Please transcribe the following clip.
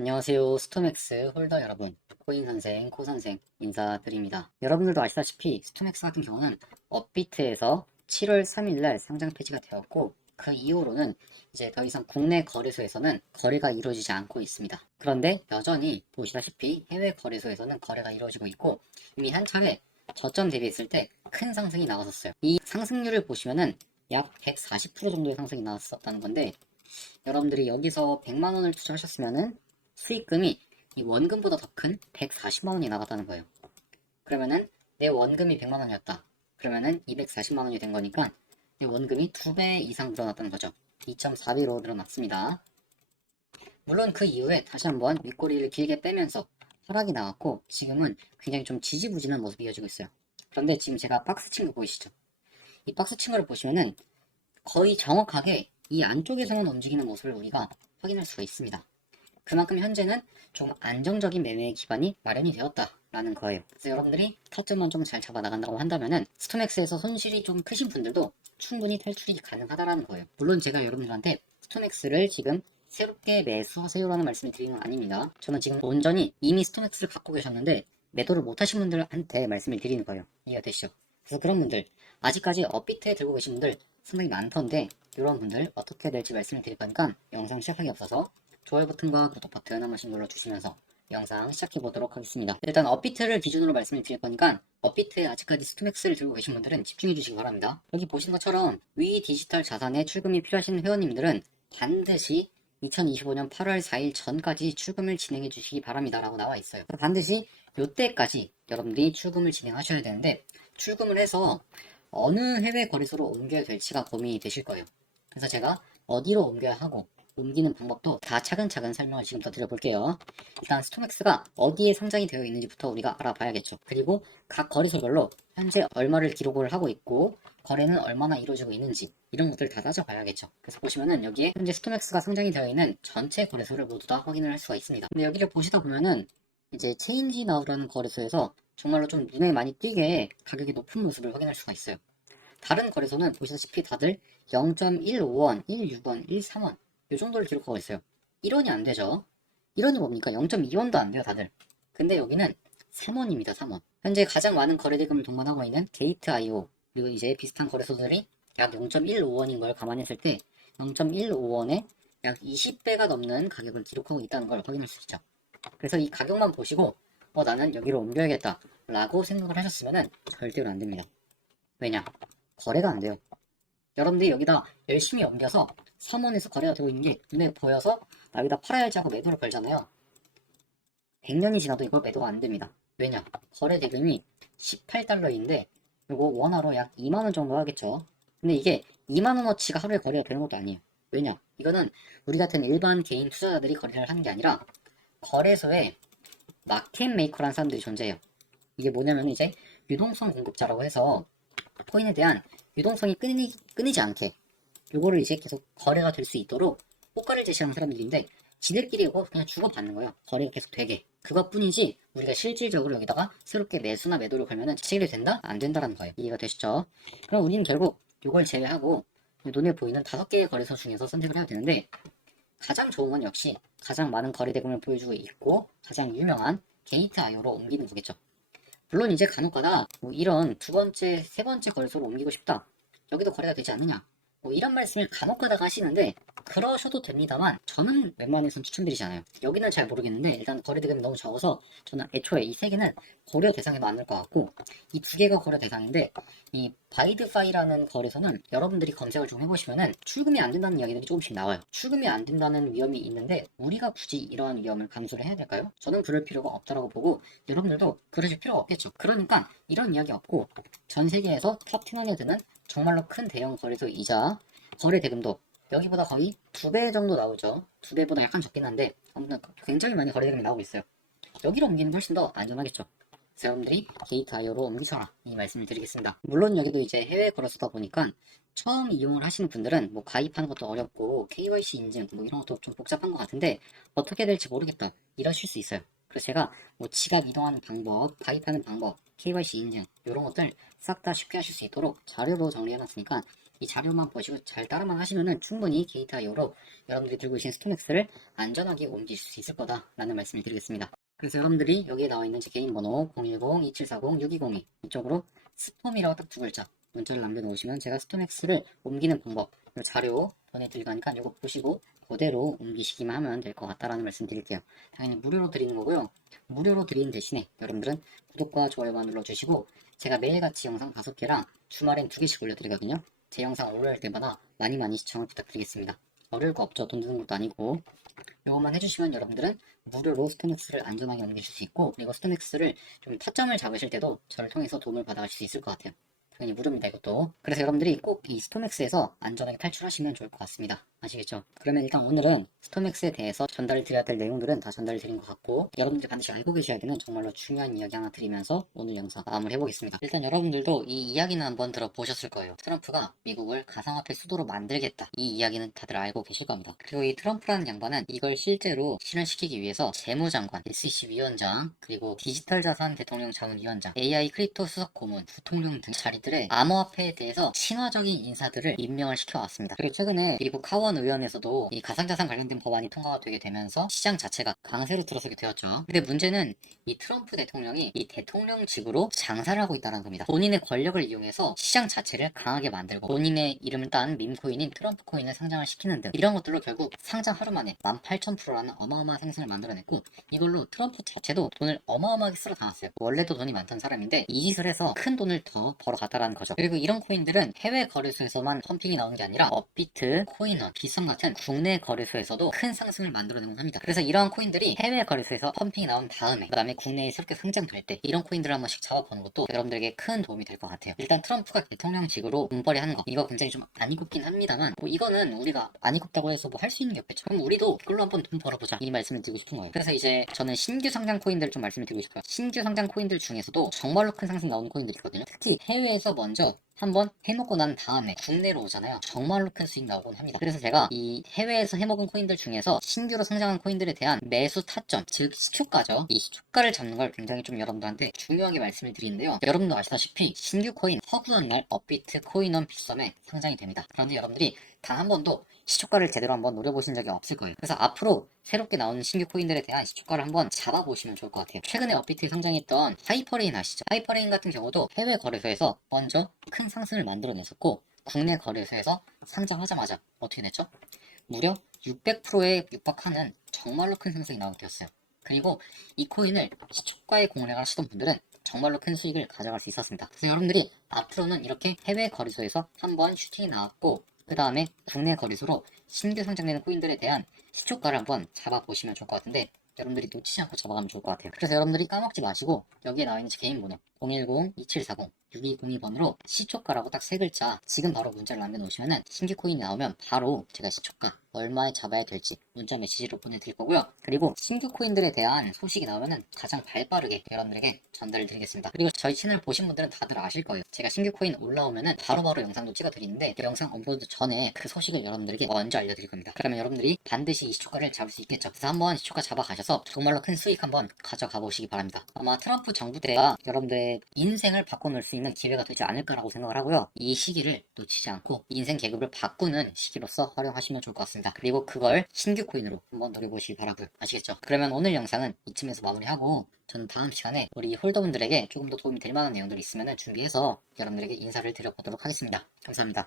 안녕하세요. 스톰엑스 홀더 여러분. 코인 선생, 코 선생 인사드립니다. 여러분들도 아시다시피 스톰엑스 같은 경우는 업비트에서 7월 3일날 상장 폐지가 되었고 그 이후로는 이제 더 이상 국내 거래소에서는 거래가 이루어지지 않고 있습니다. 그런데 여전히 보시다시피 해외 거래소에서는 거래가 이루어지고 있고 이미 한 차례 저점 대비했을 때 큰 상승이 나왔었어요. 이 상승률을 보시면은 약 140% 정도의 상승이 나왔었다는 건데 여러분들이 여기서 100만 원을 투자하셨으면은 수익금이 이 원금보다 더 큰 140만 원이 나갔다는 거예요. 그러면은 내 원금이 100만 원이었다. 그러면은 240만 원이 된 거니까 내 원금이 2배 이상 늘어났다는 거죠. 2.4배로 늘어났습니다. 물론 그 이후에 다시 한번 윗꼬리를 길게 빼면서 하락이 나왔고 지금은 굉장히 좀 지지부진한 모습이 이어지고 있어요. 그런데 지금 제가 박스 친거 보이시죠? 이 박스 친 거를 보시면은 거의 정확하게 이 안쪽에서만 움직이는 모습을 우리가 확인할 수가 있습니다. 그만큼 현재는 좀 안정적인 매매 기반이 마련이 되었다 라는 거예요. 그래서 여러분들이 타점만 좀 잘 잡아 나간다고 한다면은 스톰엑스에서 손실이 좀 크신 분들도 충분히 탈출이 가능하다라는 거예요. 물론 제가 여러분들한테 스톰엑스를 지금 새롭게 매수하세요라는 말씀을 드리는 건 아닙니다. 저는 지금 온전히 이미 스톰엑스를 갖고 계셨는데 매도를 못 하신 분들한테 말씀을 드리는 거예요. 이해가 되시죠? 그래서 그런 분들 아직까지 업비트에 들고 계신 분들 상당히 많던데 이런 분들 어떻게 될지 말씀을 드릴 거니까 영상 시작하기 앞서서 좋아요 버튼과 구독 버튼 한 번씩 눌러주시면서 영상 시작해 보도록 하겠습니다. 일단 업비트를 기준으로 말씀을 드릴 거니까 업비트에 아직까지 스톰엑스를 들고 계신 분들은 집중해 주시기 바랍니다. 여기 보시는 것처럼 위 디지털 자산에 출금이 필요하신 회원님들은 반드시 2025년 8월 4일 전까지 출금을 진행해 주시기 바랍니다. 라고 나와 있어요. 반드시 요때까지 여러분들이 출금을 진행하셔야 되는데 출금을 해서 어느 해외 거래소로 옮겨야 될지가 고민이 되실 거예요. 그래서 제가 어디로 옮겨야 하고 옮기는 방법도 다 차근차근 설명을 지금부터 드려볼게요. 일단 스톰엑스가 어디에 상장이 되어 있는지부터 우리가 알아봐야겠죠. 그리고 각 거래소별로 현재 얼마를 기록을 하고 있고 거래는 얼마나 이루어지고 있는지 이런 것들 다 따져봐야겠죠. 그래서 보시면은 여기에 현재 스톰엑스가 상장이 되어 있는 전체 거래소를 모두 다 확인을 할 수가 있습니다. 근데 여기를 보시다 보면은 이제 체인지 나우라는 거래소에서 정말로 좀 눈에 많이 띄게 가격이 높은 모습을 확인할 수가 있어요. 다른 거래소는 보시다시피 다들 0.15원, 16원, 13원 이 정도를 기록하고 있어요. 1원이 안 되죠. 1원이 뭡니까? 0.2원도 안 돼요, 다들. 근데 여기는 3원입니다, 3원. 현재 가장 많은 거래대금을 동반하고 있는 게이트.io 그리고 이제 비슷한 거래소들이 약 0.15원인 걸 감안했을 때 0.15원에 약 20배가 넘는 가격을 기록하고 있다는 걸 확인할 수 있죠. 그래서 이 가격만 보시고 어 나는 여기로 옮겨야겠다 라고 생각을 하셨으면 절대로 안 됩니다. 왜냐? 거래가 안 돼요. 여러분들이 여기다 열심히 옮겨서 3원에서 거래가 되고 있는 게 눈에 보여서 나 여기다 팔아야지 하고 매도를 걸잖아요. 100년이 지나도 이거 매도가 안 됩니다. 왜냐? 거래 대금이 18달러인데 이거 원화로 약 2만원 정도 하겠죠. 근데 이게 2만원어치가 하루에 거래가 되는 것도 아니에요. 왜냐? 이거는 우리 같은 일반 개인 투자자들이 거래를 하는 게 아니라 거래소에 마켓 메이커라는 사람들이 존재해요. 이게 뭐냐면 이제 유동성 공급자라고 해서 코인에 대한 유동성이 끊이, 끊이지 않게 요거를 이제 계속 거래가 될 수 있도록 호가를 제시하는 사람들인데 지들끼리 이거 그냥 주고받는 거예요. 거래가 계속 되게. 그것뿐이지 우리가 실질적으로 여기다가 새롭게 매수나 매도를 걸면은 체결이 된다? 안 된다라는 거예요. 이해가 되시죠? 그럼 우리는 결국 요걸 제외하고 눈에 보이는 다섯 개의 거래소 중에서 선택을 해야 되는데 가장 좋은 건 역시 가장 많은 거래 대금을 보여주고 있고 가장 유명한 게이트.io로 옮기는 거겠죠. 물론 이제 간혹가다 뭐 이런 두 번째, 세 번째 거래소로 옮기고 싶다. 여기도 거래가 되지 않느냐. 뭐 이런 말씀을 간혹가다가 하시는데 그러셔도 됩니다만 저는 웬만해선 추천드리지 않아요. 여기는 잘 모르겠는데 일단 거래 대금이 너무 적어서 저는 애초에 이 세 개는 고려 대상에도 안들것 같고 이 두 개가 고려 대상인데 이 바이드파이라는 거래소는 여러분들이 검색을 좀 해보시면은 출금이 안 된다는 이야기들이 조금씩 나와요. 출금이 안 된다는 위험이 있는데 우리가 굳이 이러한 위험을 감수를 해야 될까요? 저는 그럴 필요가 없다라고 보고 여러분들도 그러실 필요가 없겠죠. 그러니까 이런 이야기 없고 전 세계에서 탑10 안에 드는 정말로 큰 대형 거래소 이자 거래 대금도 여기보다 거의 두 배 정도 나오죠. 두 배보다 약간 적긴 한데 아무튼 굉장히 많이 거래 대금이 나오고 있어요. 여기로 옮기는 게 훨씬 더 안전하겠죠. 여러분들이 게이트.io로 옮기셔라 이 말씀을 드리겠습니다. 물론 여기도 이제 해외 거래소다 보니까 처음 이용을 하시는 분들은 뭐 가입하는 것도 어렵고 KYC 인증 뭐 이런 것도 좀 복잡한 것 같은데 어떻게 될지 모르겠다 이러실 수 있어요. 그래서 제가 뭐 지갑 이동하는 방법, 가입하는 방법, KYC 인증 이런 것들 싹 다 쉽게 하실 수 있도록 자료로 정리해놨으니까 이 자료만 보시고 잘 따라만 하시면은 충분히 게이트.io로 여러분들이 들고 계신 스톰엑스를 안전하게 옮기실 수 있을 거다라는 말씀을 드리겠습니다. 그래서 여러분들이 여기에 나와 있는 제 개인 번호 010-2740-6202 이쪽으로 스톰이라고 딱 두 글자 문자를 남겨놓으시면 제가 스톰엑스를 옮기는 방법 이 자료 보내드릴 거니까 이거 보시고 그대로 옮기시기만 하면 될 것 같다라는 말씀 드릴게요. 당연히 무료로 드리는 거고요. 무료로 드리는 대신에 여러분들은 구독과 좋아요만 눌러주시고 제가 매일같이 영상 5개랑 주말엔 2개씩 올려드리거든요. 제 영상 올라올 때마다 많이 많이 시청을 부탁드리겠습니다. 어려울 거 없죠. 돈 드는 것도 아니고 요것만 해주시면 여러분들은 무료로 스토맥스를 안전하게 옮기실 수 있고 그리고 스토맥스를 좀 타점을 잡으실 때도 저를 통해서 도움을 받아가실 수 있을 것 같아요. 당연히 무료입니다 이것도. 그래서 여러분들이 꼭 이 스토맥스에서 안전하게 탈출하시면 좋을 것 같습니다. 아시겠죠? 그러면 일단 오늘은 스토맥스에 대해서 전달을 드려야 될 내용들은 다 전달을 드린 것 같고 여러분들이 반드시 알고 계셔야 되는 정말로 중요한 이야기 하나 드리면서 오늘 영상 마무리 해보겠습니다. 일단 여러분들도 이 이야기는 한번 들어보셨을 거예요. 트럼프가 미국을 가상화폐 수도로 만들겠다. 이 이야기는 다들 알고 계실 겁니다. 그리고 이 트럼프라는 양반은 이걸 실제로 실현시키기 위해서 재무장관, SEC 위원장 그리고 디지털 자산 대통령 자문위원장 AI 크립토 수석 고문, 부통령 등 자리들 의 암호화폐에 대해서 친화적인 인사들을 임명을 시켜왔습니다. 그리고 최근에 미국 하원 의원에서도 이 가상자산 관련된 법안이 통과가 되게 되면서 시장 자체가 강세로 들어서게 되었죠. 근데 문제는 이 트럼프 대통령이 이 대통령직으로 장사를 하고 있다는 겁니다. 본인의 권력을 이용해서 시장 자체를 강하게 만들고 본인의 이름을 딴 밈코인인 트럼프 코인을 상장을 시키는 등 이런 것들로 결국 상장 하루 만에 18,000%라는 어마어마한 생산을 만들어냈고 이걸로 트럼프 자체도 돈을 어마어마하게 쓸어 담았어요. 원래도 돈이 많던 사람인데 이 짓을 해서 큰 돈을 더 벌어갔다 라는 거죠. 그리고 이런 코인들은 해외 거래소에서만 펌핑이 나오는 게 아니라 업비트, 코인원, 비썸 같은 국내 거래소에서도 큰 상승을 만들어내곤 합니다. 그래서 이러한 코인들이 해외 거래소에서 펌핑이 나온 다음에 그 다음에 국내에 새롭게 상장될 때 이런 코인들을 한 번씩 잡아보는 것도 여러분들에게 큰 도움이 될 것 같아요. 일단 트럼프가 대통령직으로 돈벌이 하는 거 이거 굉장히 좀 안 이굽긴 합니다만 뭐 이거는 우리가 안 이굽다고 해서 뭐 할 수 있는 게 없겠죠. 그럼 우리도 이걸로 한번 돈 벌어보자 이 말씀을 드리고 싶은 거예요. 그래서 이제 저는 신규 상장 코인들을 좀 말씀을 드리고 싶어요. 신규 상장 코인들 중에서도 정말로 큰 상승 나오는 코인들이 있거든요. 특히 해외에서 먼저 한번 해먹고 난 다음에 국내로 오잖아요. 정말로 큰 수익 나오곤 합니다. 그래서 제가 이 해외에서 해먹은 코인들 중에서 신규로 성장한 코인들에 대한 매수 타점, 즉 시초가죠. 이 시초가를 잡는 걸 굉장히 좀 여러분들한테 중요하게 말씀을 드리는데요. 여러분도 아시다시피 신규 코인 허구한 날 업비트 코인원 비썸에 상장이 됩니다. 그런데 여러분들이 단 한 번도 시초가를 제대로 한번 노려보신 적이 없을 거예요. 그래서 앞으로 새롭게 나오는 신규 코인들에 대한 시초가를 한번 잡아보시면 좋을 것 같아요. 최근에 업비트에 상장했던 하이퍼레인 아시죠? 하이퍼레인 같은 경우도 해외 거래소에서 먼저 큰 상승을 만들어냈었고 국내 거래소에서 상장하자마자 어떻게 됐죠? 무려 600%에 육박하는 정말로 큰 상승이 나오게 되었어요. 그리고 이 코인을 시초가에 공략을 하시던 분들은 정말로 큰 수익을 가져갈 수 있었습니다. 그래서 여러분들이 앞으로는 이렇게 해외 거래소에서 한번 슈팅이 나왔고 그 다음에 국내 거래소로 신규 상장되는 코인들에 대한 시초가를 한번 잡아보시면 좋을 것 같은데 여러분들이 놓치지 않고 잡아가면 좋을 것 같아요. 그래서 여러분들이 까먹지 마시고 여기에 나와 있는 제 개인 번호 010-2740-6202번으로 시초가라고 딱 세 글자 지금 바로 문자를 남겨놓으시면 신규 코인이 나오면 바로 제가 시초가 얼마에 잡아야 될지 문자 메시지로 보내드릴 거고요. 그리고 신규 코인들에 대한 소식이 나오면은 가장 발빠르게 여러분들에게 전달을 드리겠습니다. 그리고 저희 채널 보신 분들은 다들 아실 거예요. 제가 신규 코인 올라오면은 바로바로 영상도 찍어드리는데 그 영상 업로드 전에 그 소식을 여러분들에게 먼저 알려드릴 겁니다. 그러면 여러분들이 반드시 이 시초가를 잡을 수 있겠죠. 그래서 한번 시초가 잡아가셔서 정말로 큰 수익 한번 가져가 보시기 바랍니다. 아마 트럼프 정부 때가 여러분들의 인생을 바꿔놓을 수 있는 기회가 되지 않을까라고 생각을 하고요. 이 시기를 놓치지 않고 인생 계급을 바꾸는 시기로서 활용하시면 좋을 것 같 습니다. 그리고 그걸 신규 코인으로 한번 노려보시기 바라고요. 아시겠죠? 그러면 오늘 영상은 이쯤에서 마무리하고 저는 다음 시간에 우리 홀더분들에게 조금 더 도움이 될 만한 내용들이 있으면 준비해서 여러분들에게 인사를 드려보도록 하겠습니다. 감사합니다.